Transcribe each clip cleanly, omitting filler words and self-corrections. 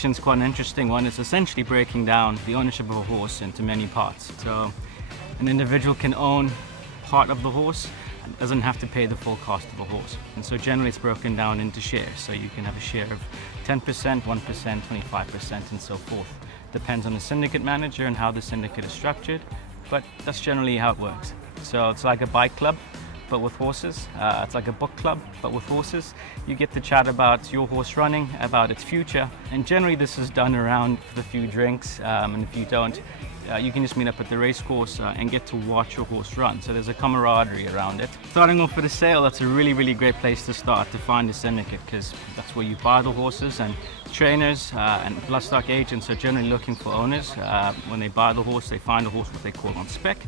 definition is quite an interesting one. It's essentially breaking down the ownership of a horse into many parts. So an individual can own part of the horse and doesn't have to pay the full cost of a horse. And so generally it's broken down into shares. So you can have a share of 10%, 1%, 25% and so forth. Depends on the syndicate manager and how the syndicate is structured, but that's generally how it works. So it's like a bike club, but with horses. It's like a book club, but with horses. You get to chat about your horse running, about its future, and generally this is done around for a few drinks, and if you don't, you can just meet up at the race course and get to watch your horse run. So there's a camaraderie around it. Starting off with a sale, that's a really great place to start, to find a syndicate, because that's where you buy the horses, and trainers and bloodstock agents are generally looking for owners. When they buy the horse, they find a horse what they call on spec,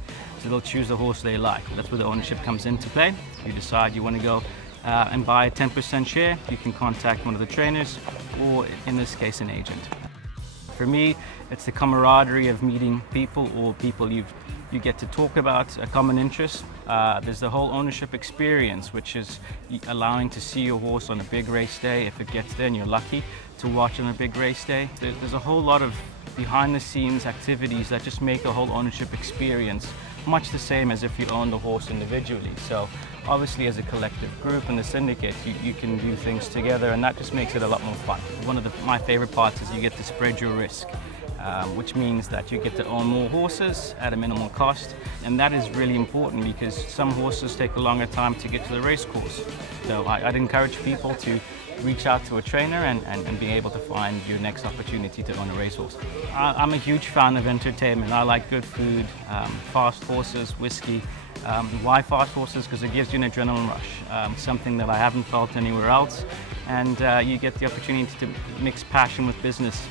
so they'll choose the horse they like. That's where the ownership comes into play. You decide you want to go and buy a 10% share, you can contact one of the trainers, or in this case an agent. For me, it's the camaraderie of meeting people, or people you get to talk about a common interest. There's the whole ownership experience, which is allowing to see your horse on a big race day, if it gets there and you're lucky to watch on a big race day. There's a whole lot of behind the scenes activities that just make the whole ownership experience much the same as if you own the horse individually. So obviously as a collective group and the syndicate, you can do things together, and that just makes it a lot more fun. One of my favorite parts is you get to spread your risk, which means that you get to own more horses at a minimal cost, and that is really important because some horses take a longer time to get to the race course. So I'd encourage people to reach out to a trainer and be able to find your next opportunity to own a racehorse. I'm a huge fan of entertainment. I like good food, fast horses, whiskey. Why fast horses? Because it gives you an adrenaline rush, something that I haven't felt anywhere else, and you get the opportunity to mix passion with business.